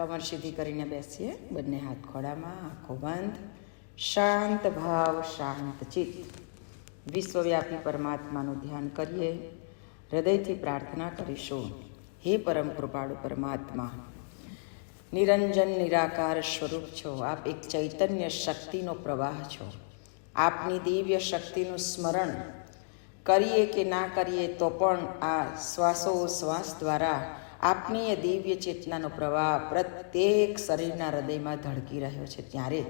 કમર સીધી કરીને બેસીએ, બંને હાથ ખોળામાં, આંખો બંધ, શાંત ભાવ, શાંત ચિત્ત, વિશ્વવ્યાપી પરમાત્માનું ધ્યાન કરીએ. હૃદયથી પ્રાર્થના કરીશું. હે પરમ કૃપાળુ પરમાત્મા, નિરંજન નિરાકાર સ્વરૂપ છો. આપ એક ચૈતન્ય શક્તિનો પ્રવાહ છો. આપની દિવ્ય શક્તિનું સ્મરણ કરીએ કે ના કરીએ તો પણ આ શ્વાસોશ્વાસ દ્વારા આપની એ દિવ્ય ચેતનાનો પ્રવાહ પ્રત્યેક શરીરના હૃદયમાં ધડકી રહ્યો છે. ત્યારે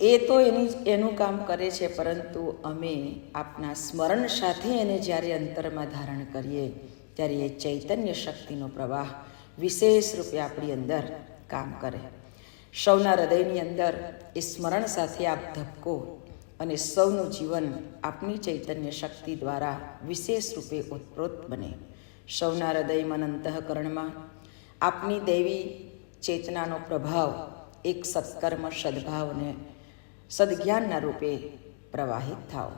એ તો એનું કામ કરે છે, પરંતુ અમે આપના સ્મરણ સાથે એને જ્યારે અંતરમાં ધારણ કરીએ ત્યારે એ ચૈતન્ય શક્તિનો પ્રવાહ વિશેષ રૂપે આપણી અંદર કામ કરે. સૌના હૃદયની અંદર એ સ્મરણ સાથે આપ ધબકો અને સૌનું જીવન આપની ચૈતન્ય શક્તિ દ્વારા વિશેષ રૂપે ઓતપ્રોત બને. સૌના હૃદયમાં અંતઃકરણમાં આપની દૈવી ચેતનાનો પ્રભાવ એક સત્કર્મ, સદભાવ અને સદજ્ઞાનના રૂપે પ્રવાહિત થાવ.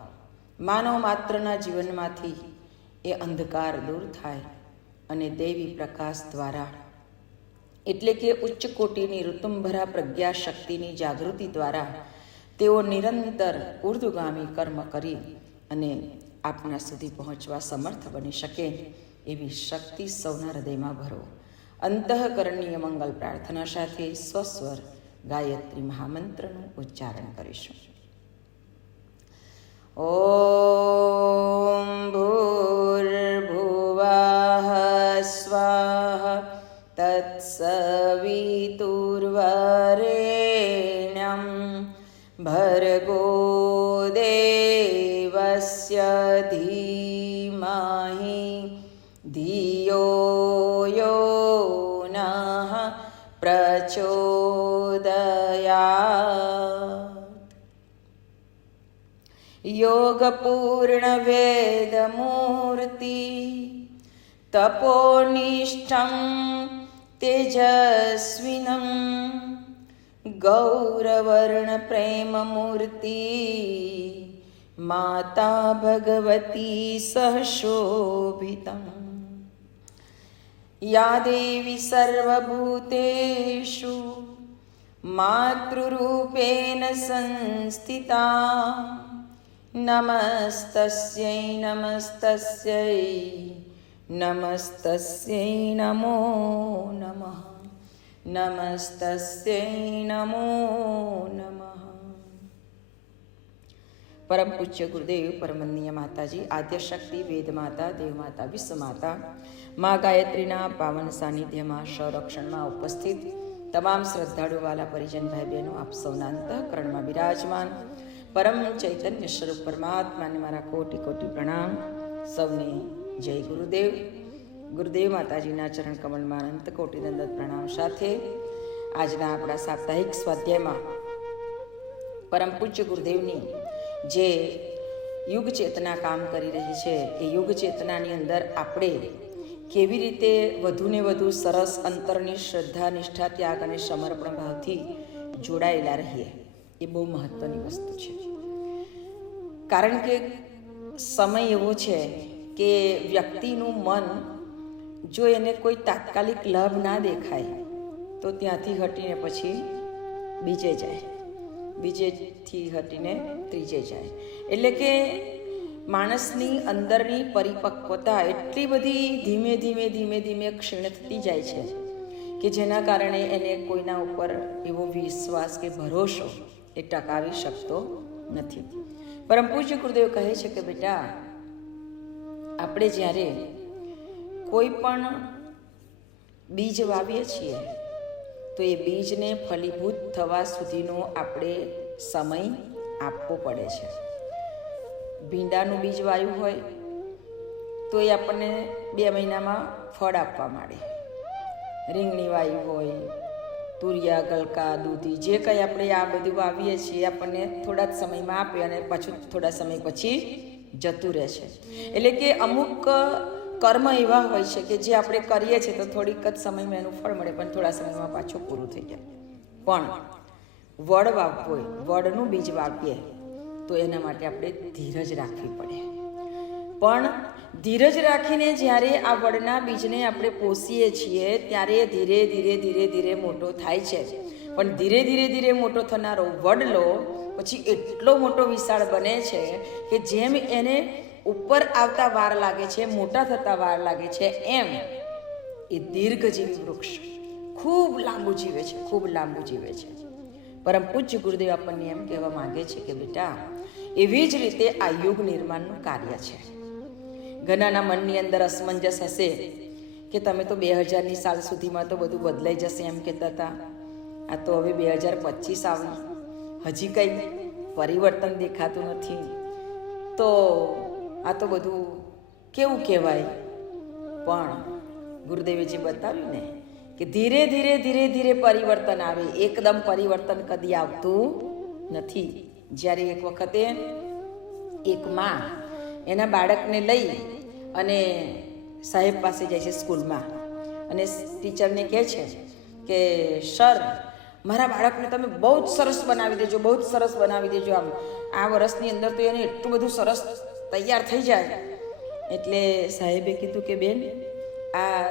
માનવ માત્રના જીવનમાંથી એ અંધકાર દૂર થાય અને દૈવી પ્રકાશ દ્વારા, એટલે કે ઉચ્ચ કોટીની ઋતુંભરા પ્રજ્ઞા શક્તિની જાગૃતિ દ્વારા તેઓ નિરંતર ઉર્ધ્વગામી કર્મ કરી અને આપના સુધી પહોંચવા સમર્થ બની શકે એવી શક્તિ સૌના હૃદયમાં ભરો. અંતઃકરણીય મંગલ પ્રાર્થના સાથે સ્વસ્વર ગાયત્રી મહામંત્રનું ઉચ્ચારણ કરીશું. ઓમ ભૂર્ભુવઃ સ્વાહા તત્સવિતુર્વરેણ્યં ભર્ગો દેવસ્ય ધીમહિ ધિયો યો નઃ પ્રચોદયાત. યોગપૂર્ણ વેદમૂર્તિ તપોનિષ્ઠં તેજસ્વિનં ગૌરવર્ણ પ્રેમમૂર્તિ માતા ભગવતી સહશોભિતં. યા દેવી સર્વભૂતેષુ માતૃરૂપેણ સંસ્થિતા નમસ્તસ્यै નમસ્તસ્यै નમસ્તસ્यै નમો નમઃ નમસ્તસ્यै નમો નમઃ. પરમ પૂજ્ય ગુરુદેવ પરમનીય માતાજી, આદ્યશક્તિ, વેદમાતા, દેવમાતા, વિશ્વમાતા મા ગાયત્રીના પાવન સાનિધ્યમાં સંરક્ષણમાં ઉપસ્થિત તમામ શ્રદ્ધાળુ વાલા પરિજન ભાઈ બહેનો, આપ સૌના અંતઃકરણમાં બિરાજમાન પરમ ચૈતન્ય સ્વરૂપ પરમાત્માને મારા કોટી કોટી પ્રણામ. સૌને જય ગુરુદેવ. ગુરુદેવ માતાજીના ચરણ કમળમાં અનંત કોટી દંડવત પ્રણામ સાથે આજના આપણા સાપ્તાહિક સ્વાધ્યાયમાં પરમ પૂજ્ય ગુરુદેવની જે યુગ ચેતના કામ કરી રહી છે, એ યુગ ચેતનાની અંદર આપણે કેવી રીતે વધુને વધુ સરસ અંતરની શ્રદ્ધા, નિષ્ઠા, ત્યાગ અને સમર્પણ ભાવથી જોડાયેલા રહીએ, એ બહુ મહત્વની વસ્તુ છે. કારણ કે સમય એવો છે કે વ્યક્તિનું મન જો એને કોઈ તાત્કાલિક લાભ ના દેખાય તો ત્યાંથી હટીને પછી બીજે જાય, બીજેથી હટીને ત્રીજે જાય. એટલે કે માણસની અંદરની પરિપક્વતા એટલી બધી ધીમે ધીમે ધીમે ધીમે ક્ષીણ થતી જાય છે કે જેના કારણે એને કોઈના ઉપર એવો વિશ્વાસ કે ભરોસો એ ટકાવી શકતો નથી. પરમ પૂજ્ય ગુરુદેવ કહે છે કે બેટા, આપણે જ્યારે કોઈ પણ બીજ વાવીએ છીએ તો એ બીજને ફલીભૂત થવા સુધીનો આપણે સમય આપવો પડે છે. ભીંડાનું બીજ વાવ્યું હોય તો એ આપણને 2 મહિનામાં ફળ આપવા માંડે. રીંગણી વાવ્યું હોય, તુરિયા, ગલકા, દૂધી, જે કંઈ આપણે આ બધું વાવીએ છીએ આપણને થોડા જ સમયમાં આપે અને પાછું થોડા સમય પછી જતું રહે છે. એટલે કે અમુક કર્મ એવા હોય છે કે જે આપણે કરીએ છીએ તો થોડીક જ સમયમાં એનું ફળ મળે, પણ થોડા સમયમાં પાછું પૂરું થઈ જાય. પણ વડ વાવવું હોય, વડનું બીજ વાવીએ તો એના માટે આપણે ધીરજ રાખવી પડે. પણ ધીરજ રાખીને જ્યારે આ વડના બીજને આપણે પોષીએ છીએ ત્યારે ધીરે ધીરે ધીરે ધીરે મોટો થાય છે. પણ ધીરે ધીરે ધીરે મોટો થનારો વડલો પછી એટલો મોટો વિશાળ બને છે કે જેમ એને ઉપર આવતા વાર લાગે છે, મોટા થતા વાર લાગે છે, એમ એ દીર્ઘજીવી વૃક્ષ ખૂબ લાંબુ જીવે છે, ખૂબ લાંબુ જીવે છે. પરમ પૂજ્ય ગુરુદેવ આપણને એમ કહેવા માંગે છે કે બેટા, એવી જ રીતે આ યુગ નિર્માણનું કાર્ય છે. ઘણાના મનની અંદર અસમંજસ હશે કે તમે તો 2000ની સાલ સુધીમાં તો બધું બદલાઈ જશે એમ કહેતા હતા. આ તો હવે 2025 આવ્યું, હજી કંઈ પરિવર્તન દેખાતું નથી. તો આ તો બધું કેવું કહેવાય? પણ ગુરુદેવે જે બતાવ્યું ને કે ધીરે ધીરે ધીરે ધીરે પરિવર્તન આવે, એકદમ પરિવર્તન કદી આવતું નથી. જ્યારે એક વખતે એક માં એના બાળકને લઈ અને સાહેબ પાસે જાય છે સ્કૂલમાં, અને ટીચરને કહે છે કે સર, મારા બાળકને તમે બહુ જ સરસ બનાવી દેજો, બહુ જ સરસ બનાવી દેજો. આ વર્ષની અંદર તો એને એટલું બધું સરસ તૈયાર થઈ જાય. એટલે સાહેબે કીધું કે બેન, આ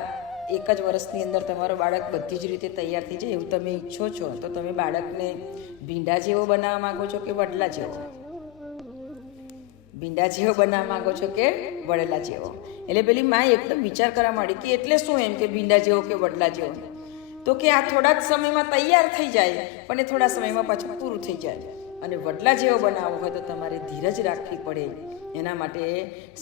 એક જ વર્ષની અંદર તમારો બાળક બધી જ રીતે તૈયાર થઈ જાય એવું તમે ઈચ્છો છો, તો તમે બાળકને ભીંડા જેવો બનાવવા માંગો છો કે વડલા જેવો? ભીંડા જેવો બનાવવા માંગો છો કે વડલા જેવો? એટલે પેલી માં એકદમ વિચાર કરવા માંડી કે એટલે શું એમ કે ભીંડા જેવો કે વડલા જેવો? તો કે આ થોડા જ સમયમાં તૈયાર થઈ જાય, પણ એ થોડા સમયમાં પાછું પૂરું થઈ જાય. અને વડલા જેવો બનાવવો હોય તો તમારે ધીરજ રાખવી પડે. એના માટે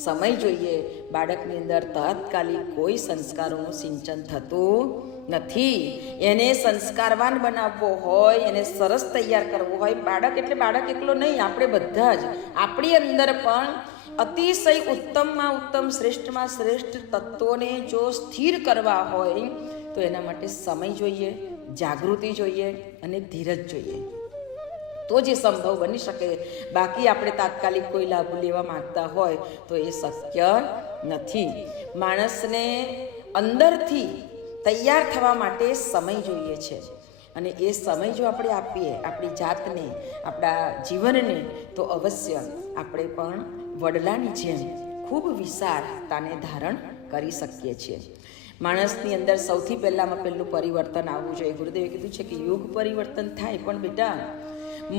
સમય જોઈએ. બાળકની અંદર તાત્કાલિક કોઈ સંસ્કારોનું સિંચન થતું નથી. એને સંસ્કારવાન બનાવવો હોય, એને સરસ તૈયાર કરવો હોય. બાળક એટલે બાળક એકલો નહીં, આપણે બધા જ આપણી અંદર પણ અતિશય ઉત્તમમાં ઉત્તમ, શ્રેષ્ઠમાં શ્રેષ્ઠ તત્વોને જો સ્થિર કરવા હોય તો એના માટે સમય જોઈએ, જાગૃતિ જોઈએ અને ધીરજ જોઈએ, તો જે સંભવ બની શકે. બાકી આપણે તાત્કાલિક કોઈ લાભ લેવા માંગતા હોય તો એ શક્ય નથી. માણસને અંદરથી તૈયાર થવા માટે સમય જોઈએ છે, અને એ સમય જો આપણે આપીએ આપણી જાતને, આપણા જીવનને, તો અવશ્ય આપણે પણ વડલાની જેમ ખૂબ વિશાળતાને ધારણ કરી શકીએ છીએ. માણસની અંદર સૌથી પહેલાં પરિવર્તન આવવું જોઈએ. ગુરુદેવે કીધું છે કે યુગ પરિવર્તન થાય, પણ બેટા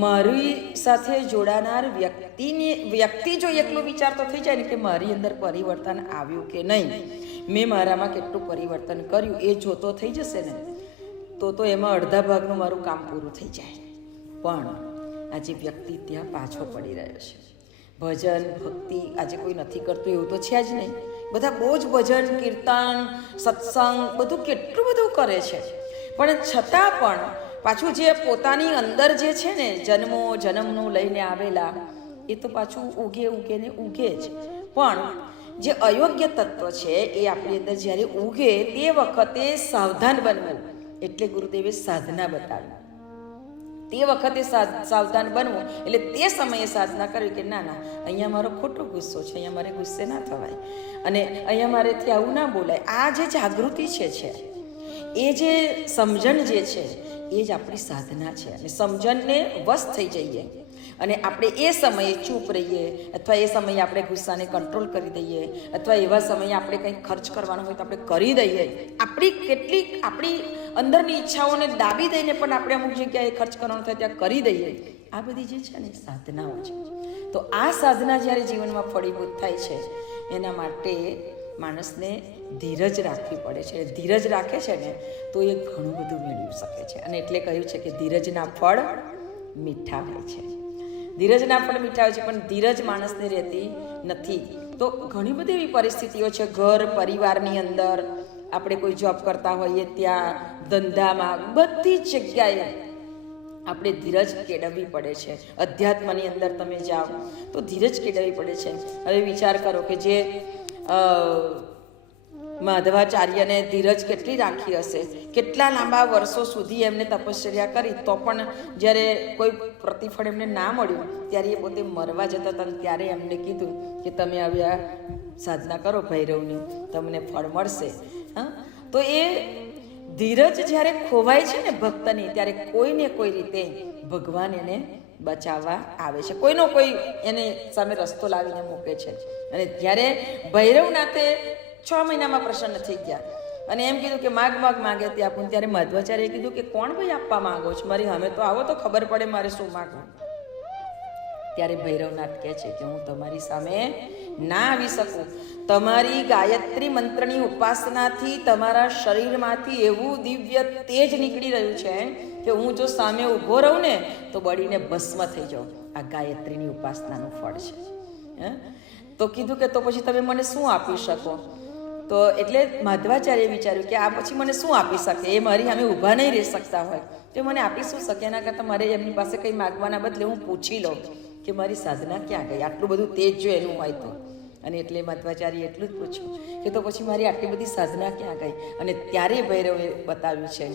મારી સાથે જોડાનાર વ્યક્તિ જો એટલો વિચાર તો થઈ જાય ને કે મારી અંદર પરિવર્તન આવ્યું કે નહીં, મેં મારામાં કેટલું પરિવર્તન કર્યું, એ જોતો થઈ જશે ને, તો એમાં અડધા ભાગનું મારું કામ પૂરું થઈ જાય. પણ આજે વ્યક્તિ ત્યાં પાછો પડી રહ્યો છે. ભજન ભક્તિ આજે કોઈ નથી કરતું એવું તો છે જ નહીં. બધા બહુ જ ભજન કીર્તન સત્સંગ બધું કેટલું બધું કરે છે, પણ છતાં પણ પાછું જે પોતાની અંદર જે છે ને જન્મનું લઈને આવેલા, એ તો પાછું ઉગે ને ઉગે જ. પણ જે અયોગ્ય તત્વ છે એ આપણી અંદર જ્યારે ઉગે તે વખતે સાવધાન બનવું. એટલે ગુરુદેવે સાધના બતાવી. તે વખતે સાવધાન બનવું એટલે તે સમયે સાધના કરવી કે ના, અહીંયા મારો ખોટો ગુસ્સો છે, અહીંયા મારે ગુસ્સે ના થવાય, અને અહીંયા મારેથી આવું ના બોલાય. આ જે જાગૃતિ છે, એ જે સમજણ જે છે, એ જ આપણી સાધના છે. અને સમજણને વશ થઈ જઈએ અને આપણે એ સમયે ચૂપ રહીએ, અથવા એ સમયે આપણે ગુસ્સાને કંટ્રોલ કરી દઈએ, અથવા એવા સમયે આપણે કંઈક ખર્ચ કરવાનો હોય તો આપણે કરી દઈએ. આપણી અંદરની ઈચ્છાઓને દાબી દઈને પણ આપણે અમુક જગ્યાએ ખર્ચ કરવાનો થાય ત્યાં કરી દઈએ. આ બધી જે છે ને સાધનાઓ છે. તો આ સાધના જ્યારે જીવનમાં ફળીભૂત થાય છે, એના માટે માણસને ધીરજ રાખવી પડે છે. ધીરજ રાખે છે ને તો એ ઘણું બધું મેળવી શકે છે. અને એટલે કહ્યું છે કે ધીરજના ફળ મીઠા હોય છે. ધીરજના ફળ મીઠા હોય છે, પણ ધીરજ માણસને રહેતી નથી. તો ઘણી બધી એવી પરિસ્થિતિઓ છે, ઘર પરિવારની અંદર, આપણે કોઈ જોબ કરતા હોઈએ ત્યાં, ધંધામાં, બધી જ જગ્યાએ આપણે ધીરજ કેળવવી પડે છે. અધ્યાત્મની અંદર તમે જાઓ તો ધીરજ કેળવવી પડે છે. હવે વિચાર કરો કે જે માધવાચાર્યને ધીરજ કેટલી રાખી હશે, કેટલા લાંબા વર્ષો સુધી એમને તપશ્ચર્યા કરી, તો પણ જ્યારે કોઈ પ્રતિફળ એમને ના મળ્યું ત્યારે એ પોતે મરવા જતા હતા. ત્યારે એમને કીધું કે તમે હવે આ સાધના કરો ભૈરવની, તમને ફળ મળશે. તો એ ધીરજ જ્યારે ખોવાય છે ને ભક્તની, ત્યારે કોઈને કોઈ રીતે ભગવાન એને બચાવવા આવે છે. કોઈનો કોઈ એને સામે રસ્તો લાવીને મૂકે છે. અને જ્યારે ભૈરવનાથે 6 મહિનામાં પ્રસન્ન થઈ ગયા અને એમ કીધું કે માગ માગે તે આપું, ત્યારે મધ્વાચાર્યએ કીધું કે કોણ ભાઈ આપવા માંગો છો, મારી સામે તો આવો તો ખબર પડે મારે શું માગવું. ત્યારે ભૈરવનાથ કહે છે કે હું તમારી સામે ના આવી શકું. તમારી ગાયત્રી મંત્રની ઉપાસનાથી તમારા શરીરમાંથી એવું દિવ્ય તેજ નીકળી રહ્યું છે કે હું જો સામે ઊભો રહું ને તો બળીને ભસ્મ થઈ જાઉં. આ ગાયત્રીની ઉપાસનાનું ફળ છે. તો કીધું કે તો પછી તમે મને શું આપી શકો? તો એટલે માધવાચાર્યએ વિચાર્યું કે આ પછી મને શું આપી શકે, એ મારી સામે ઊભા નહીં રહી શકતા હોય તો મને આપી શું શકે. એના કરતાં મારે એમની પાસે કંઈ માગવાના બદલે હું પૂછી લઉં કે મારી સાધના ક્યાં ગઈ, આટલું બધું તેજ જો એનું હોય તો. અને એટલે મધ્વાચાર્યએ એટલું જ પૂછ્યું કે તો પછી મારી આટલી બધી સાધના ક્યાં ગઈ. અને ત્યારે ભૈરવે બતાવ્યું છે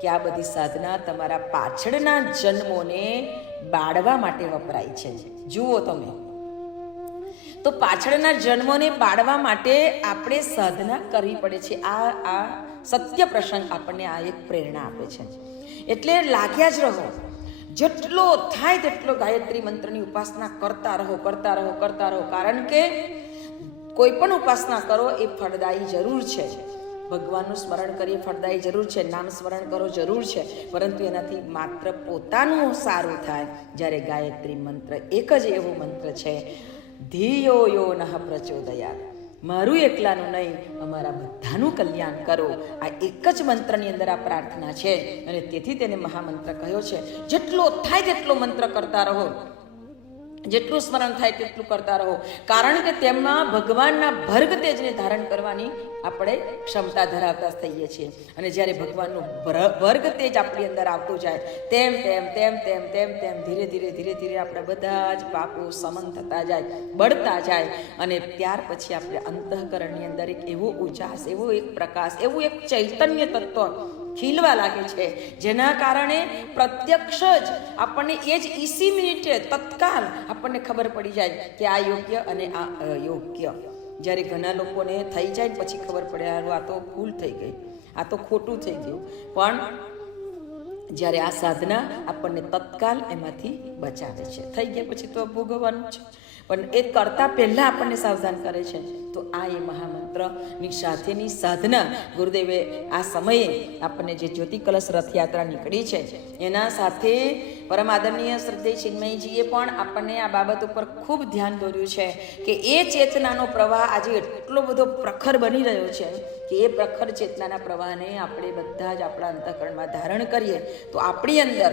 કે આ બધી સાધના તમારા પાછળના જન્મોને બાળવા માટે વપરાય છે. જુઓ તમે, તો પાછળના જન્મોને બાળવા માટે આપણે સાધના કરવી પડે છે. આ સત્ય પ્રસંગ આપણને આ એક પ્રેરણા આપે છે. એટલે લાગ્યા જ રહો, જેટલો થાય તેટલો ગાયત્રી મંત્રની ઉપાસના કરતા રહો. કારણ કે કોઈ પણ ઉપાસના કરો એ ફળદાયી જરૂર છે. ભગવાનનું સ્મરણ કરીએ ફળદાયી જરૂર છે, નામ સ્મરણ કરો જરૂર છે, પરંતુ એનાથી માત્ર પોતાનું સારું થાય જ્યારે ગાયત્રી મંત્ર એક જ એવો મંત્ર છે, ધીયો યો નઃ પ્રચોદયાત, મારું એકલાનું નહીં અમારા બધાનું કલ્યાણ કરો. આ એક જ મંત્રની અંદર આ પ્રાર્થના છે અને તેથી તેને મહામંત્ર કહ્યો છે. જેટલો થાય તેટલો મંત્ર કરતા રહો, જેટલું સ્મરણ થાય તેટલું કરતા રહો, કારણ કે તેમાં ભગવાનના ભર્ગ તેજને ધારણ કરવાની આપણે ક્ષમતા ધરાવતા થઈએ છીએ. અને જ્યારે ભગવાનનું ભર્ગ તેજ આપણી અંદર આવતું જાય તેમ તેમ તેમ તેમ તેમ તેમ ધીરે ધીરે આપણે બધા જ પાપો સમન થતા જાય, બળતા જાય. અને ત્યાર પછી આપણે અંતઃકરણની અંદર એક એવો ઉજાસ, એવો એક પ્રકાશ, એવું એક ચૈતન્ય તત્વ ખીલવા લાગે છે, જેના કારણે પ્રત્યક્ષ જ આપણને એ જ ઇસી મિનિટે તત્કાલ આપણને ખબર પડી જાય કે આ યોગ્ય અને આ અયોગ્ય. જ્યારે ઘણા લોકોને થઈ જાય પછી ખબર પડે આ તો ભૂલ થઈ ગઈ, આ તો ખોટું થઈ ગયું. પણ જ્યારે આ સાધના આપણને તત્કાલ એમાંથી બચાવે છે. થઈ ગયા પછી તો ભોગવવાનું છે, પણ એ કરતાં પહેલાં આપણને સાવધાન કરે છે. તો આ એ મહામંત્રની સાથેની સાધના ગુરુદેવે આ સમયે આપણને જે જ્યોતિ કલશ રથયાત્રા નીકળી છે એના સાથે પરમ આદરણીય શ્રદ્ધેય ચિન્મયજીએ પણ આપણને આ બાબત ઉપર ખૂબ ધ્યાન દોર્યું છે કે એ ચેતનાનો પ્રવાહ આજે એટલો બધો પ્રખર બની રહ્યો છે કે એ પ્રખર ચેતનાના પ્રવાહને આપણે બધા જ આપણા અંતઃકરણમાં ધારણ કરીએ તો આપણી અંદર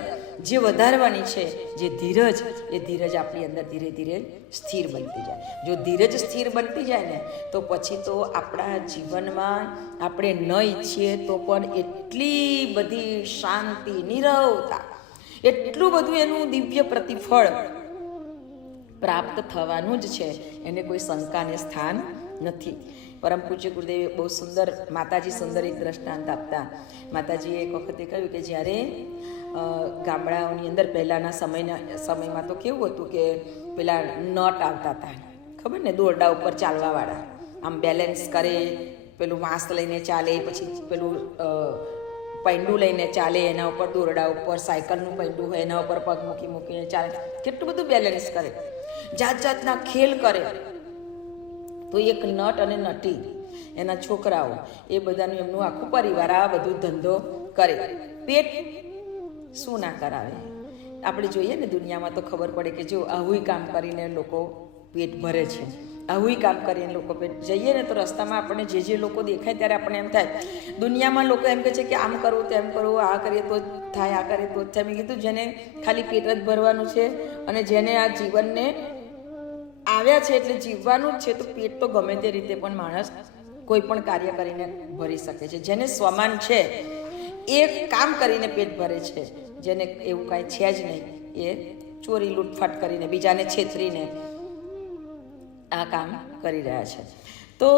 જે વધારવાની છે જે ધીરજ, એ ધીરજ આપણી અંદર ધીરે ધીરે સ્થિર બનતી જાય. જો ધીરજ સ્થિર બનતી જાય ને તો પછી તો આપણા જીવનમાં આપણે ન ઈચ્છીએ તો પણ એટલી બધી શાંતિ, નિરવતા, એટલું બધું એનું દિવ્ય પ્રતિફળ પ્રાપ્ત થવાનું જ છે, એને કોઈ શંકાને સ્થાન નથી. પરમ પૂજ્ય ગુરુદેવે બહુ સુંદર, માતાજી સુંદર એક દ્રષ્ટાંત આપતા. માતાજીએ એક વખતે કહ્યું કે જ્યારે ગામડાઓની અંદર પહેલાંના સમયમાં તો કેવું હતું કે પેલા નટ આવતા હતા, ખબર ને, દોરડા ઉપર ચાલવાવાળા, આમ બેલેન્સ કરે, પેલું વાંસ લઈને ચાલે, પછી પેલું પૈંડું લઈને ચાલે, એના ઉપર દોરડા ઉપર સાયકલનું પૈંડું હોય એના ઉપર પગ મૂકીને ચાલે, કેટલું બધું બેલેન્સ કરે, જાત જાતના ખેલ કરે. તો એક નટ અને નટી, એના છોકરાઓ, એ બધાનું એમનું આખું પરિવાર આ બધું ધંધો કરે. પેટ શું ના કરાવે? આપણે જોઈએ ને દુનિયામાં તો ખબર પડે કે જો આવું કામ કરીને લોકો પેટ ભરે છે, આવું કામ કરીને લોકો પેટ. જઈએ ને તો રસ્તામાં આપણને જે લોકો દેખાય ત્યારે આપણને એમ થાય, દુનિયામાં લોકો એમ કહે છે કે આમ કરવું તેમ કરવું, આ કરીએ તો જ થાય, આ કરીએ તો જ થાય. મેં કીધું જેને ખાલી પેટ જ ભરવાનું છે અને જેને આ જીવનને આવ્યા છે એટલે જીવવાનું જ છે, તો પેટ તો ગમે તે રીતે પણ માણસ કોઈ પણ કાર્ય કરીને ભરી શકે છે. જેને સ્વમાન છે એ કામ કરીને પેટ ભરે છે, જેને એવું કાંઈ છે જ નહીં એ ચોરી લૂંટફાટ કરીને, બીજાને છેતરીને આ કામ કરી રહ્યા છે. તો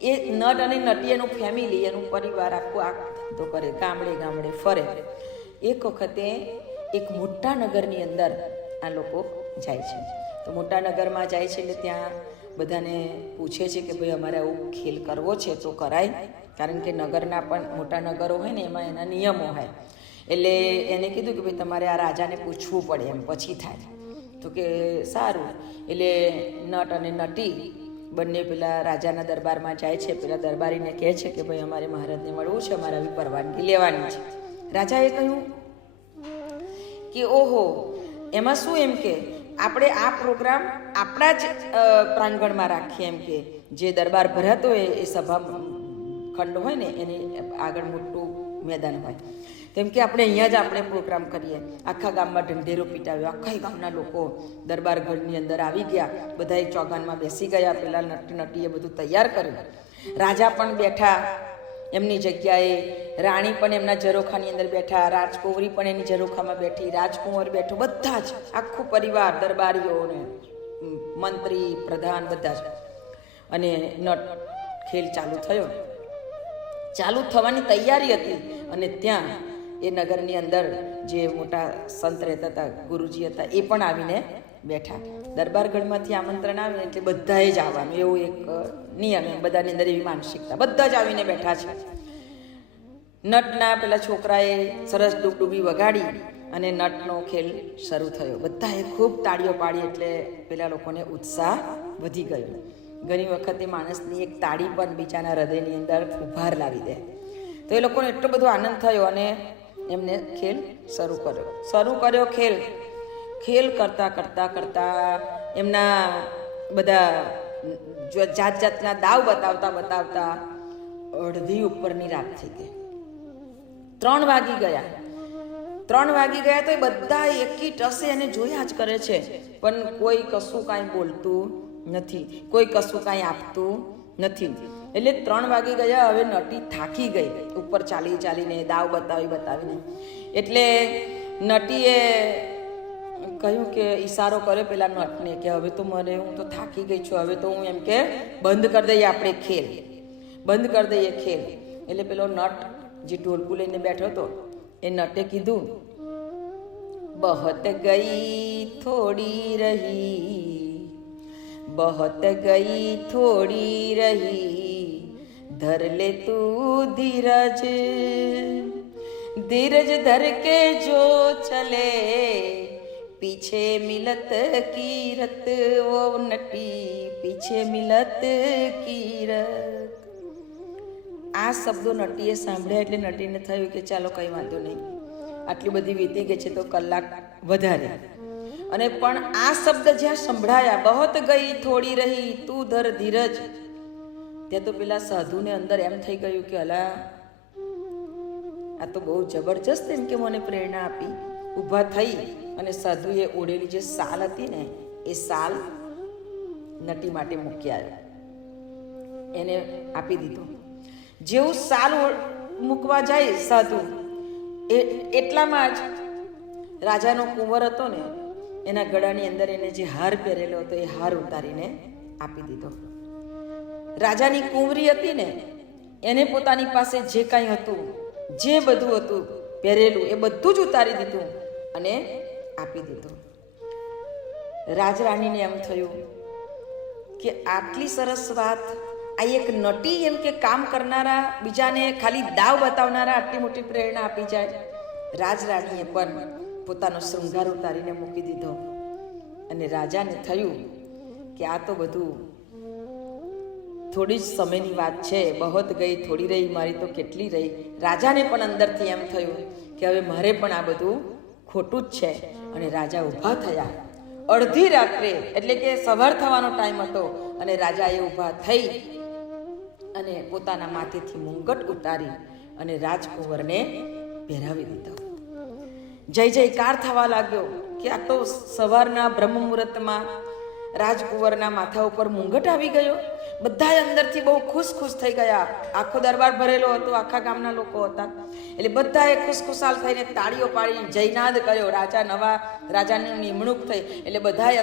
એ નટ અને નટી, એનું ફેમિલી, એનું પરિવાર આખું આ ધંધો કરે, ગામડે ગામડે ફરે. એક વખતે એક મોટા નગરની અંદર આ લોકો જાય છે. તો મોટા નગરમાં જાય છે એટલે ત્યાં બધાને પૂછે છે કે ભાઈ અમારે આવું ખેલ કરવો છે તો કરાય, કારણ કે નગરના પણ મોટા નગરો હોય ને એમાં એના નિયમો હોય. એટલે એને કીધું કે ભાઈ તમારે આ રાજાને પૂછવું પડે, એમ પછી થાય. તો કે સારું. એટલે નટ અને નટી બંને પેલા રાજાના દરબારમાં જાય છે. પેલા દરબારીને કહે છે કે ભાઈ અમારે મહારાજને મળવું છે, અમારે આવી પરવાનગી લેવાની છે. રાજાએ કહ્યું કે ઓહો, એમાં શું, એમ કે આપણે આ પ્રોગ્રામ આપણા જ પ્રાંગણમાં રાખીએ, એમ કે જે દરબાર ભરાતો હોય એ સભા ખંડ હોય ને એની આગળ મોટું મેદાન હોય, તેમ કે આપણે અહીંયા જ આપણે પ્રોગ્રામ કરીએ. આખા ગામમાં ઢંઢેરો પીટાવ્યો, આખા ગામના લોકો દરબાર ઘરની અંદર આવી ગયા, બધાએ ચોગાનમાં બેસી ગયા. પેલા નટીએ બધું તૈયાર કર્યું. રાજા પણ બેઠા એમની જગ્યાએ, રાણી પણ એમના ઝરોખાની અંદર બેઠા, રાજકુંવરી પણ એની ઝરોખામાં બેઠી, રાજકુંવર બેઠો, બધા જ આખું પરિવાર, દરબારીઓ ને મંત્રી પ્રધાન બધા જ. અને નટ ખેલ ચાલુ થયો. ચાલુ થવાની તૈયારી હતી અને ત્યાં એ નગરની અંદર જે મોટા સંત રહેતા હતા, ગુરુજી હતા, એ પણ આવીને બેઠા. દરબારગઢમાંથી આમંત્રણ આવે એટલે બધાએ જ આવવાનું, એવું એક નિયમ, બધાની અંદર એવી માનસિકતા, બધા જ આવીને બેઠા છે. નટના પેલા છોકરાએ સરસ ડૂબડૂબી વગાડી અને નટનો ખેલ શરૂ થયો. બધાએ ખૂબ તાળીઓ પાડી એટલે પેલા લોકોને ઉત્સાહ વધી ગયો. ઘણી વખતે માણસની એક તાળી પણ બીજાના હૃદયની અંદર ઉભાર લાવી દે. તો એ લોકોને એટલો બધો આનંદ થયો અને એમને ખેલ શરૂ કર્યો. ખેલ કરતા કરતા કરતા એમના બધા જાત જાતના દાવ બતાવતા અડધી ઉપરની રાત થઈ ગઈ. 3 વાગી ગયા તો એ બધા એકી ટસે એને જોયા જ કરે છે, પણ કોઈ કશું કાંઈ બોલતું નથી, કોઈ કશું કાંઈ આપતું નથી. એટલે 3 વાગી ગયા. હવે નટી થાકી ગઈ ઉપર ચાલીને દાવ બતાવીને. એટલે નટીએ કહ્યું કે ઈશારો કર્યો પેલા નટને કે હવે તો હું તો થાકી ગઈ છું, હવે તો હું એમ કે બંધ કરી દઈએ, આપણે ખેલ બંધ કરી દઈએ ખેલ. એટલે પેલો નટ જે ઢોલકું લઈને બેઠો હતો એ નટે કીધું, બહત ગઈ થોડી રહી, बहुत गई थोड़ी रही, धर ले तू धीरज, धीरज धर के जो चले, पीछे मिलत कीरत, वो नटी पीछे मिलत कीरत. આ શબ્દો નટીએ સાંભળ્યા એટલે નટીને થયું કે ચાલો કંઈ વાંધો નહીં, આટલી બધી વીતી ગઈ છે તો કલાક વધારે. અને પણ આ શબ્દ જ્યાં સંભળાયા, બહોત ગઈ થોડી રહી તું ધર ધીરજ, ત્યાં તો પેલા સાધુને અંદર એમ થઈ ગયું કે અલા, આ તો બહુ જબરજસ્ત એમ કે મને પ્રેરણા આપી. ઊભા થઈ અને સાધુએ ઓઢેલી જે શાલ હતી ને એ શાલ નટી માટે મૂકી આવ્યો, એને આપી દીધો. જેવું શાલ મૂકવા જાય સાધુ એટલામાં જ રાજાનો કુંવર હતો ને એના ગળાની અંદર એને જે હાર પહેરેલો હતો એ હાર ઉતારીને આપી દીધો. રાજાની કુંવરી હતી ને એને પોતાની પાસે જે કાંઈ હતું, જે બધું હતું પહેરેલું એ બધું જ ઉતારી દીધું અને આપી દીધું. રાજરાણીને એમ થયું કે આટલી સરસ વાત, આ એક નટી એમ કે કામ કરનારા, બીજાને ખાલી દાવ બતાવનારા આટલી મોટી પ્રેરણા આપી જાય. રાજરાણીએ પણ પોતાનો શૃંગાર ઉતારીને મૂકી દીધો અને રાજાને થયું કે આ તો બધું થોડી જ સમયની વાત છે, બહોત ગઈ થોડી રહી, મારી તો કેટલી રહી. રાજાને પણ અંદરથી એમ થયું કે હવે મારે પણ આ બધું ખોટું જ છે. અને રાજા ઊભા થયા અડધી રાત્રે, એટલે કે સવાર થવાનો ટાઈમ હતો, અને રાજાએ ઊભા થઈ અને પોતાના માથેથી મુંગટ ઉતારી અને રાજકુંવરને પહેરાવી દીધો. જય જયકાર થવા લાગ્યો કે આ તો સવારના બ્રહ્મ મુહૂર્તમાં રાજકુંવરના માથા ઉપર મુંગટ આવી ગયો. બધા અંદરથી બહુ ખુશ થઈ ગયા. આખો દરબાર ભરેલો હતો, આખા ગામના લોકો હતા, એટલે બધાએ ખુશખુશાલ થઈને તાળીઓ પાડી જયનાદ કર્યો. નવા રાજાની નિમણૂક થઈ એટલે બધાએ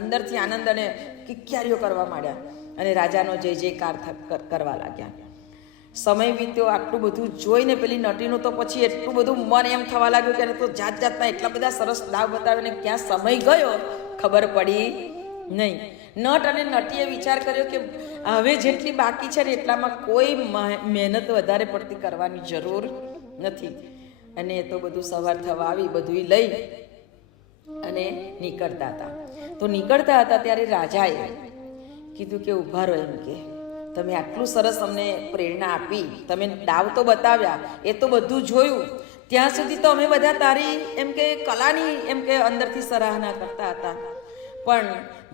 અંદરથી આનંદ અને કિક્યારીઓ કરવા માંડ્યા અને રાજાનો જય જયકાર કરવા લાગ્યા. સમય વીત્યો. આટલું બધું જોઈને પેલી નટીનું તો પછી એટલું બધું મન એમ થવા લાગ્યું કે તો જાત જાતના એટલા બધા સરસ દાવ બતાવીને ક્યાં સમય ગયો ખબર પડી નહીં. નટ અને નટીએ વિચાર કર્યો કે હવે જેટલી બાકી છે ને એટલામાં કોઈ મહેનત વધારે પડતી કરવાની જરૂર નથી. અને એ તો બધું સવાર થવા આવી બધું લઈ અને નીકળતા હતા. તો નીકળતા હતા ત્યારે રાજાએ કીધું કે ઊભા રહો, એમ કે તમે આટલું સરસ અમને પ્રેરણા આપી, તમે દાવ તો બતાવ્યા, એ તો બધું જોયું, ત્યાં સુધી તો અમે બધા તારી એમ કે કલાની એમ કે અંદરથી સરાહના કરતા હતા, પણ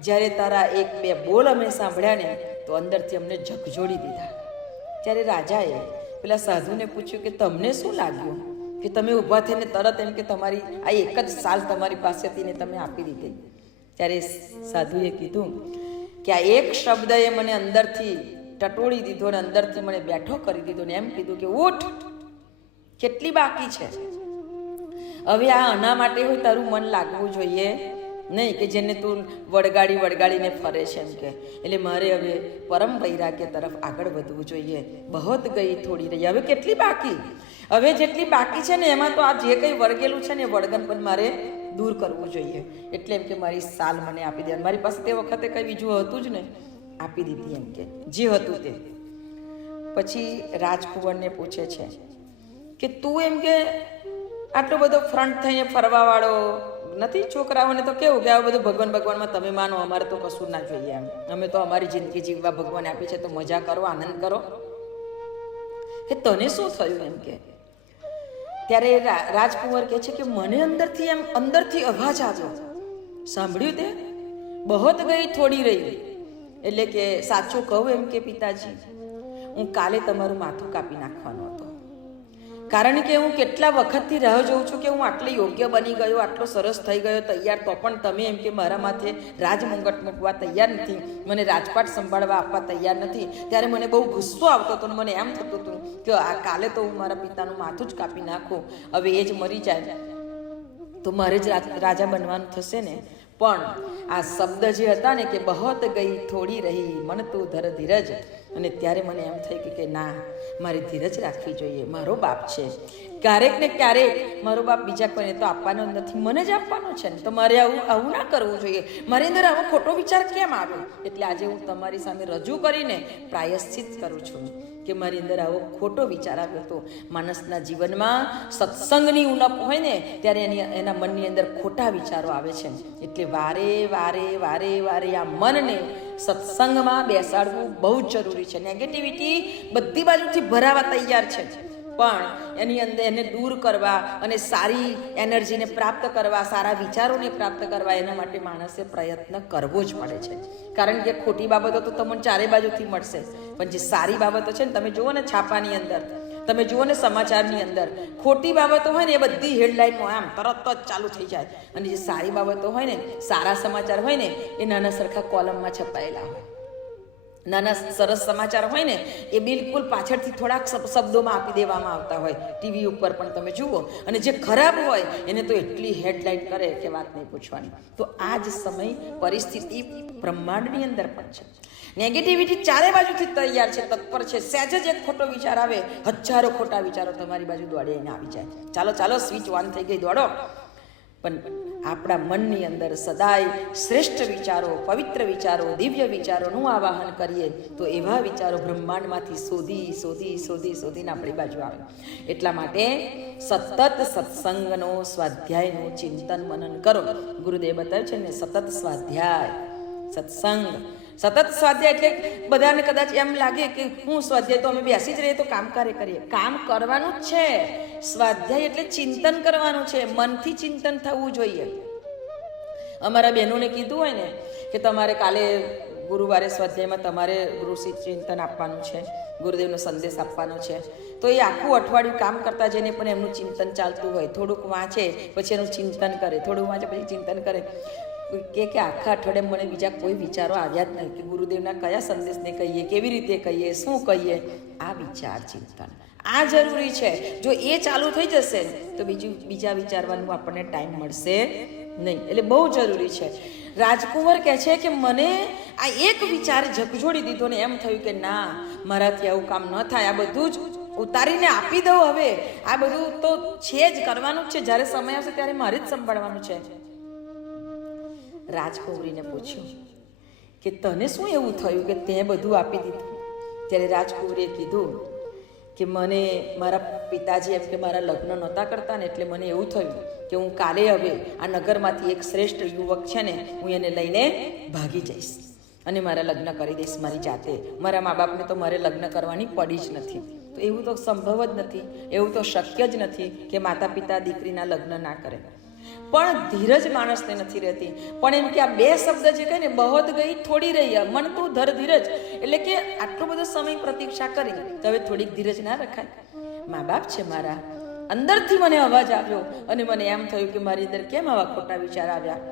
જ્યારે તારા એક બે બોલ અમે સાંભળ્યા ને તો અંદરથી અમને ઝકઝોડી દીધા. ત્યારે રાજાએ પેલા સાધુને પૂછ્યું કે તમને શું લાગ્યું કે તમે ઊભા થઈને તરત એમ કે તમારી આ એક જ સાલ તમારી પાસેથી ને તમે આપી દીધી? ત્યારે સાધુએ કીધું કે આ એક શબ્દએ મને અંદરથી ટટોળી દીધો ને અંદરથી મને બેઠો કરી દીધો ને એમ કીધું કે ઉઠ, કેટલી બાકી છે હવે? આ આના માટે હોય તારું મન લાગવું જોઈએ નહીં કે જેને તું વળગાડીને ફરે છે એમ કે. એટલે મારે હવે પરમ વૈરાગ્ય તરફ આગળ વધવું જોઈએ. બહોત ગઈ થોડી રહી, હવે કેટલી બાકી, હવે જેટલી બાકી છે ને એમાં તો આ જે કંઈ વળગેલું છે ને વળગન પણ મારે દૂર કરવું જોઈએ. એટલે એમ કે મારી સાલ મને આપી દે. મારી પાસે તે વખતે કંઈ બીજું હતું જ ને, આપી દીધી એમ કે જે હતું તે. પછી રાજકુંવરને પૂછે છે કે તું એમ કે આટલો બધો ફ્રન્ટ થઈને ફરવાવાળો નથી? છોકરાઓને તો કેવું કે આ બધું ભગવાનમાં તમે માનો, અમારે તો કશું ના જોઈએ, એમ અમે તો અમારી જિંદગી જીવવા ભગવાને આપી છે, તો મજા કરો, આનંદ કરો. કે તને શું થયું એમ કે? ત્યારે રાજકુંવર કહે છે કે મને અંદરથી અવાજ આવ્યો, સાંભળ્યું તે? બહોત ગઈ થોડી રહી. એટલે કે સાચું કહું એમ કે પિતાજી, હું કાલે તમારું માથું કાપી નાખવાનો હતો, કારણ કે હું કેટલા વખતથી રાહ જોઉં છું કે હું આટલી યોગ્ય બની ગયો, આટલો સરસ થઈ ગયો તૈયાર, તો પણ તમે એમ કે મારા માથે રાજમુંગટ મૂકવા તૈયાર નથી, મને રાજપાટ સંભાળવા આપવા તૈયાર નથી. ત્યારે મને બહુ ગુસ્સો આવતો હતો, મને એમ થતું હતું કે આ કાલે તો હું મારા પિતાનું માથું જ કાપી નાખું, હવે એ જ મરી જાય તો મારે જ રાજા બનવાનું થશે ને. પણ આ શબ્દ જે હતા ને કે બહોત ગઈ થોડી રહી મન તું ધર ધીરજ, અને ત્યારે મને એમ થઈ કે ના, મારી ધીરજ રાખવી જોઈએ. મારો બાપ છે, ક્યારેક ને ક્યારેક મારો બાપ બીજા કોઈને તો આપવાનો નથી, મને જ આપવાનો છે ને, તો મારે આવું ના કરવું જોઈએ. મારી અંદર આવો ખોટો વિચાર કેમ આવ્યો? એટલે આજે હું તમારી સામે રજૂ કરીને પ્રાયશ્ચિત કરું છું કે મારી અંદર આવો ખોટો વિચાર આવ્યો હતો. માણસના જીવનમાં સત્સંગની ઉણપ હોય ને ત્યારે એના મનની અંદર ખોટા વિચારો આવે છે. એટલે વારે વારે આ મનને સત્સંગમાં બેસાડવું બહુ જ જરૂરી છે. નેગેટિવિટી બધી બાજુથી ભરાવા તૈયાર છે, પણ એની અંદર એને દૂર કરવા અને સારી એનર્જીને પ્રાપ્ત કરવા, સારા વિચારોને પ્રાપ્ત કરવા, એના માટે માણસે પ્રયત્ન કરવો જ પડે છે. કારણ કે ખોટી બાબતો તો તમને ચારે બાજુથી મળશે, પણ જે સારી બાબતો છે ને, તમે જુઓ ને છાપાની અંદર, તમે જુઓ ને સમાચારની અંદર, ખોટી બાબતો હોય ને એ બધી હેડલાઇનમાં આમ તરત જ ચાલુ થઈ જાય, અને જે સારી બાબતો હોય ને, સારા સમાચાર હોય ને, એ નાના સરખા કોલમમાં છપાયેલા હોય. નાના સરસ સમાચાર હોય ને એ બિલકુલ પાછળથી થોડાક શબ્દોમાં આપી દેવામાં આવતા હોય, ટીવી ઉપર પણ તમે જુઓ. અને જે ખરાબ હોય એને તો એટલી હેડલાઇન કરે કે વાત નહીં પૂછવાની. તો આ જ સમય પરિસ્થિતિ બ્રહ્માંડની અંદર પણ છે. નેગેટિવિટી ચારે બાજુથી તૈયાર છે, તત્પર છે. સહેજ જ એક ખોટો વિચાર આવે, હજારો ખોટા વિચારો તમારી બાજુ દોડીને આવી જાય. ચાલો સ્વિચ ઓન થઈ ગઈ, દોડો. પણ આપણા મનની અંદર સદાય શ્રેષ્ઠ વિચારો, પવિત્ર વિચારો, દિવ્ય વિચારોનું આવાહન કરીએ તો એવા વિચારો બ્રહ્માંડમાંથી શોધીને આપણી બાજુ આવે. એટલા માટે સતત સત્સંગનો, સ્વાધ્યાયનું ચિંતન મનન કરો. ગુરુદેવ બતાવ્યું છે ને, સતત સ્વાધ્યાય, સત્સંગ, સતત સ્વાધ્યાય. એટલે બધાને કદાચ એમ લાગે કે હું સ્વાધ્યાય તો અમે બેસી જ રહીએ તો કામ કરીએ. કામ કરવાનું જ છે. સ્વાધ્યાય એટલે ચિંતન કરવાનું છે, મનથી ચિંતન થવું જોઈએ. અમારા બહેનોને કીધું હોય ને કે તમારે કાલે ગુરુવારે સ્વાધ્યાયમાં તમારે ઋષિ ચિંતન આપવાનું છે, ગુરુદેવનો સંદેશ આપવાનો છે, તો એ આખું અઠવાડિયું કામ કરતા જઈને પણ એમનું ચિંતન ચાલતું હોય. થોડુંક વાંચે પછી એનું ચિંતન કરે, થોડુંક વાંચે પછી ચિંતન કરે. કે આખા અઠવાડિયે મને બીજા કોઈ વિચારો આવ્યા જ નહીં કે ગુરુદેવના કયા સંદેશને કહીએ, કેવી રીતે કહીએ, શું કહીએ. આ વિચાર ચિંતન આ જરૂરી છે. જો એ ચાલુ થઈ જશે તો બીજા વિચારવાનું આપણને ટાઈમ મળશે નહીં. એટલે બહુ જરૂરી છે. રાજકુંવર કહે છે કે મને આ એક વિચાર ઝકઝોડી દીધો ને એમ થયું કે ના, મારાથી આવું કામ ન થાય, આ બધું જ ઉતારીને આપી દઉં. હવે આ બધું તો છે જ, કરવાનું જ છે. જ્યારે સમય આવશે ત્યારે મારે જ સંભાળવાનું છે. રાજકુંવરીને પૂછ્યું કે તને શું એવું થયું કે તે બધું આપી દીધું? ત્યારે રાજકુંવરીએ કીધું કે મને મારા પિતાજી એમ કે મારા લગ્ન નહોતા કરતા ને એટલે મને એવું થયું કે હું કાલે હવે આ નગરમાંથી એક શ્રેષ્ઠ યુવક છે ને હું એને લઈને ભાગી જઈશ અને મારા લગ્ન કરી દઈશ મારી જાતે. મારા મા બાપને તો મારે લગ્ન કરવાની પડી જ નથી. તો એવું તો સંભવ જ નથી, એવું તો શક્ય જ નથી કે માતા પિતા દીકરીના લગ્ન ના કરે. પણ ધીરજ માણસને નથી રહેતી. પણ એમ કે આ બે શબ્દ જે કહે ને, બહોત ગઈ થોડી રહી, મન તું ધર ધીરજ, એટલે કે આટલો બધો સમય પ્રતીક્ષા કરી તો હવે થોડીક ધીરજ ના રખાય. મા બાપ છે મારા, અંદરથી મને અવાજ આવ્યો અને મને એમ થયું કે મારી અંદર કેમ આવા ખોટા વિચાર આવ્યા.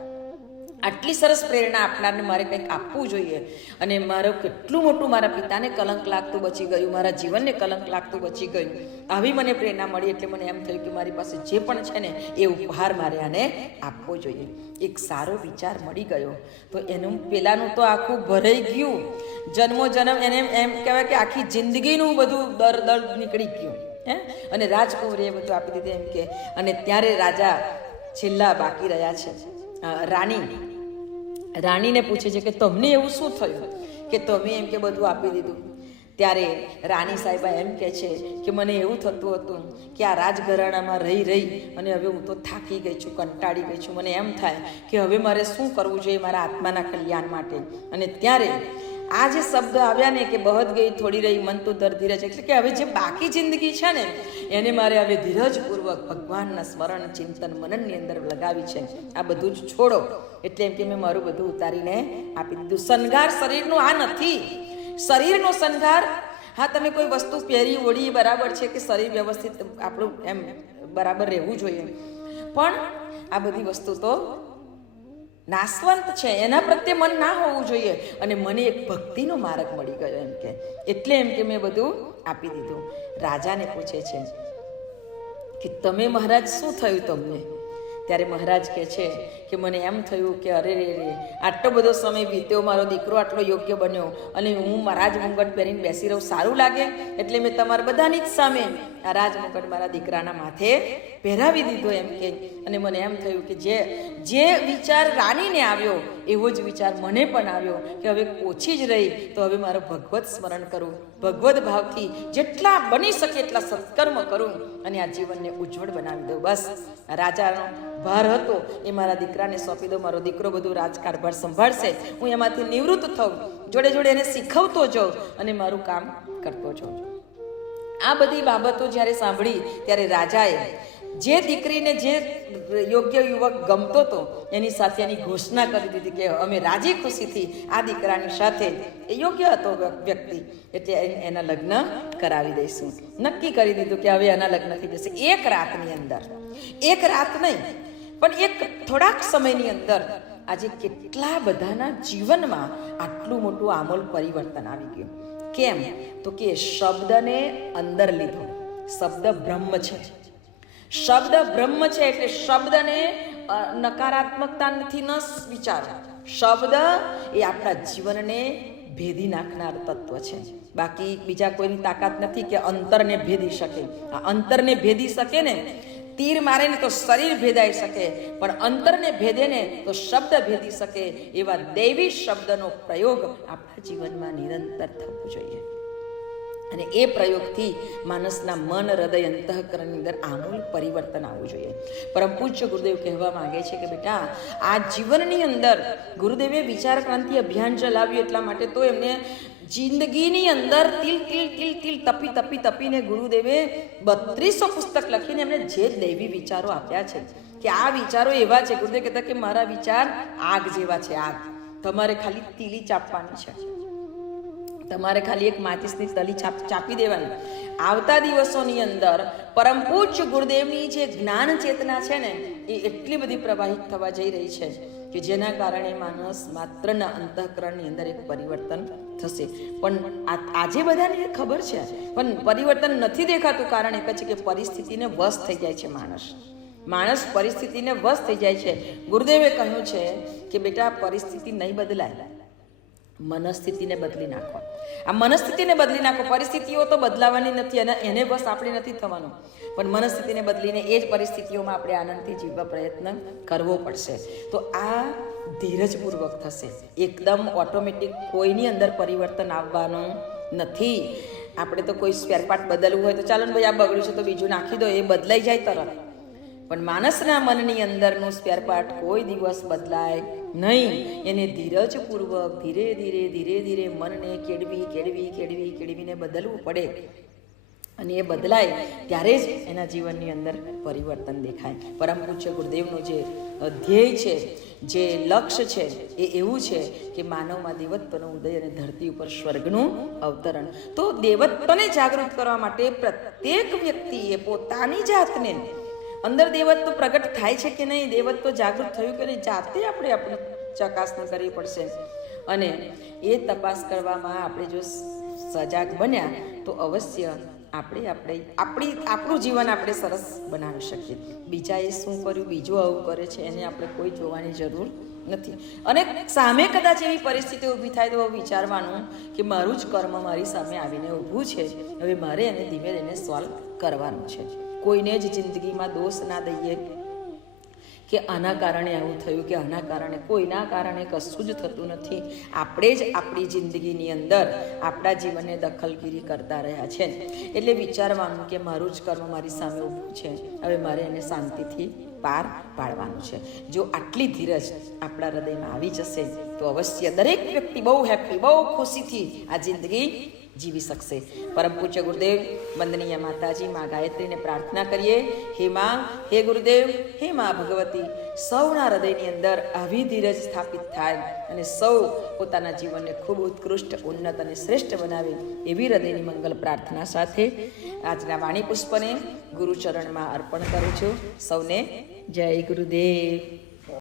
આટલી સરસ પ્રેરણા આપનારને મારે કંઈક આપવું જોઈએ. અને મારું કેટલું મોટું મારા પિતાને કલંક લાગતું બચી ગયું, મારા જીવનને કલંક લાગતું બચી ગયું. આવી મને પ્રેરણા મળી એટલે મને એમ થયું કે મારી પાસે જે પણ છે ને એ ઉપહાર મારે આને આપવો જોઈએ. એક સારો વિચાર મળી ગયો તો એનું પેલાનું તો આખું ભરાઈ ગયું. જન્મો જન્મ એને એમ કહેવાય કે આખી જિંદગીનું બધું દર્દ નીકળી ગયું. અને રાજકુંવરીએ બધું આપી દીધું એમ કે. અને ત્યારે રાજા છેલ્લા બાકી રહ્યા છે. રાણીને પૂછે છે કે તમને એવું શું થયું કે તમે એમ કે બધું આપી દીધું? ત્યારે રાણી સાહેબા એમ કહે છે કે મને એવું થતું હતું કે આ રાજઘરાણામાં રહી અને હવે હું તો થાકી ગઈ છું, કંટાળી ગઈ છું. મને એમ થાય કે હવે મારે શું કરવું જોઈએ મારા આત્માના કલ્યાણ માટે. અને ત્યારે આ જે શબ્દ આવ્યા ને કે બહત ગઈ થોડી રહી મન તો દર ધીરજ, એટલે કે હવે જે બાકી જિંદગી છે ને એને મારે હવે ધીરજપૂર્વક ભગવાનના સ્મરણ ચિંતન મનનની અંદર લગાવી છે. આ બધું જ છોડો. એટલે એમ કે મેં મારું બધું ઉતારીને આપી દીધું. શણગાર શરીરનું આ નથી. શરીરનો શણગાર, હા તમે કોઈ વસ્તુ પહેરી ઓઢી બરાબર છે કે શરીર વ્યવસ્થિત આપણું એમ બરાબર રહેવું જોઈએ, પણ આ બધી વસ્તુ તો નાશવંત છે, એના પ્રત્યે મન ના હોવું જોઈએ. અને મને એક ભક્તિનો માર્ગ મળી ગયો એમ કે, એટલે એમ કે મેં બધું આપી દીધું. રાજાને પૂછે છે કે તમે મહારાજ શું થયું તમને? ત્યારે મહારાજ કહે છે કે મને એમ થયું કે અરે રે આટલો બધો સમય વીત્યો, મારો દીકરો આટલો યોગ્ય બન્યો અને હું રાજમુગટ પહેરીને બેસી રહું, સારું લાગે? એટલે મેં તમારા બધાની જ સામે આ રાજમુગટ મારા દીકરાના માથે પહેરાવી દીધો એમ કે. અને મને એમ થયું કે જે વિચાર રાણીને આવ્યો એવો જ વિચાર મને પણ આવ્યો કે હવે ઓછી જ રહી તો હવે મારું ભગવત સ્મરણ કરું, ભગવત ભાવથી જેટલા બની શકે એટલા સત્કર્મ કરું અને આ જીવનને ઉજ્જવળ બનાવી દઉં. બસ રાજાનો ભાર હતો એ મારા દીકરાને સોંપી દો, મારો દીકરો બધું રાજકારભાર સંભાળશે, હું એમાંથી નિવૃત્ત થઉં, જોડે જોડે એને શીખવતો જાઉં અને મારું કામ કરતો જાઉં. આ બધી બાબતો જ્યારે સાંભળી ત્યારે રાજાએ જે દીકરીને જે યોગ્ય યુવક ગમતો હતો એની સાથે એની ઘોષણા કરી દીધી કે અમે રાજી ખુશીથી આ દીકરાની સાથે, એ યોગ્ય હતો વ્યક્તિ, એટલે એના લગ્ન કરાવી દઈશું. નક્કી કરી દીધું કે હવે એના લગ્ન થઈ જશે. એક રાતની અંદર, એક રાત નહીં પણ એક થોડાક સમયની અંદર આજે કેટલા બધાના જીવનમાં આટલું મોટું આમૂલ પરિવર્તન આવી ગયું. કેમ? તો કે શબ્દને અંદર લીધો. શબ્દ બ્રહ્મ છે, શબ્દ બ્રહ્મ છે એટલે શબ્દને નકારાત્મકતા નથી ન વિચારો. શબ્દ એ આપણા જીવનને ભેદી નાખનાર તત્વ છે. બાકી બીજા કોઈની તાકાત નથી કે અંતરને ભેદી શકે. આ અંતરને ભેદી શકે ને, તીર મારે ને તો શરીર ભેદાઈ શકે, પણ અંતરને ભેદે ને તો શબ્દ ભેદી શકે. એવા દૈવી શબ્દનો પ્રયોગ આપણા જીવનમાં નિરંતર થવો જોઈએ. અને એ પ્રયોગથી માણસના મન, હૃદય, અંતઃકરણની અંદર આમૂલ પરિવર્તન આવવું જોઈએ. પરમ પૂજ્ય ગુરુદેવ કહેવા માંગે છે કે બેટા આ જીવનની અંદર ગુરુદેવે વિચાર ક્રાંતિ અભિયાન ચલાવ્યું એટલા માટે તો એમને જિંદગીની અંદર તિલ તપીને ગુરુદેવે 3200 પુસ્તક લખીને એમને જે દૈવી વિચારો આપ્યા છે કે આ વિચારો એવા છે. ગુરુદેવ કહેતા કે મારા વિચાર આગ જેવા છે, આગ. તમારે ખાલી તીલી ચાપવાની છે, તમારે ખાલી એક માચિસની તલી ચાપી દેવાની. આવતા દિવસોની અંદર પરમ પૂજ્ય ગુરુદેવની જે જ્ઞાન ચેતના છે ને એ એટલી બધી પ્રવાહિત થવા જઈ રહી છે કે જેના કારણે માણસ માત્રના અંતઃકરણની અંદર એક પરિવર્તન થશે. પણ આજે બધાને ખબર છે પણ પરિવર્તન નથી દેખાતું. કારણ એક જ છે કે પરિસ્થિતિને વશ થઈ જાય છે માણસ પરિસ્થિતિને વશ થઈ જાય છે. ગુરુદેવે કહ્યું છે કે બેટા પરિસ્થિતિ નહીં બદલાય, મનસ્થિતિને બદલી નાખો. આ મનસ્થિતિને બદલી નાખો. પરિસ્થિતિઓ તો બદલાવાની નથી અને એને બસ આપણે નથી થવાનું, પણ મનસ્થિતિને બદલીને એ જ પરિસ્થિતિઓમાં આપણે આનંદથી જીવવા પ્રયત્ન કરવો પડશે. તો આ ધીરજપૂર્વક થશે. એકદમ ઓટોમેટિક કોઈની અંદર પરિવર્તન આવવાનું નથી. આપણે તો કોઈ સ્પેર પાર્ટ બદલવું હોય તો ચાલો ને ભાઈ આ બગડ્યું છે તો બીજું નાખી દો, એ બદલાઈ જાય તરત. પણ માણસના મનની અંદરનું સ્પેર પાર્ટ કોઈ દિવસ બદલાય નહીં. એને ધીરજપૂર્વક ધીરે ધીરે ધીરે ધીરે મનને કેળવીને બદલવું પડે. અને એ બદલાય ત્યારે જ એના જીવનની અંદર પરિવર્તન દેખાય. પરમ પૂજ્ય ગુરુદેવનું જે ધ્યેય છે, જે લક્ષ્ય છે, એ એવું છે કે માનવમાં દેવત્વનો ઉદય અને ધરતી ઉપર સ્વર્ગનું અવતરણ. તો દેવત્વને જાગૃત કરવા માટે પ્રત્યેક વ્યક્તિએ પોતાની જાતને અંદર દેવત્વ પ્રગટ થાય છે કે નહીં, દેવત્વ જાગૃત થયું કે નહીં, જાતે આપણે આપણી ચકાસણી કરવી પડશે. અને એ તપાસ કરવામાં આપણે જો સજાગ બન્યા તો અવશ્ય આપણું જીવન આપણે સરસ બનાવી શકીએ. બીજાએ શું કર્યું, બીજું આવું કરે છે, એને આપણે કોઈ જોવાની જરૂર નથી. અને સામે કદાચ એવી પરિસ્થિતિ ઊભી થાય તો વિચારવાનું કે મારું જ કર્મ મારી સામે આવીને ઊભું છે, હવે મારે એને ધીમે ધીમે સોલ્વ કરવાનું છે. કોઈને જ જિંદગીમાં દોષ ના દઈએ કે આના કારણે આવું થયું, કે આના કારણે. કોઈના કારણે કશું જ થતું નથી. આપણે જ આપણી જિંદગીની અંદર આપણા જીવનને દખલગીરી કરતા રહ્યા છે. એટલે વિચારવાનું કે મારું જ કર્મ મારી સામે ઊભું છે, હવે મારે એને શાંતિથી પાર પાડવાનું છે. જો આટલી ધીરજ આપણા હૃદયમાં આવી જશે તો અવશ્ય દરેક વ્યક્તિ બહુ હેપી, બહુ ખુશીથી આ જિંદગી જીવી શકશે. પરમ પૂજ્ય ગુરુદેવ વંદનીય માતાજી મા ગાયત્રીને પ્રાર્થના કરીએ, હે માં, હે ગુરુદેવ, હે મા ભગવતી, સૌના હૃદયની અંદર આવી ધીરજ સ્થાપિત થાય અને સૌ પોતાના જીવનને ખૂબ ઉત્કૃષ્ટ, ઉન્નત અને શ્રેષ્ઠ બનાવે એવી હૃદયની મંગલ પ્રાર્થના સાથે આજના વાણી પુષ્પને ગુરુચરણમાં અર્પણ કરું છું. સૌને જય ગુરુદેવ.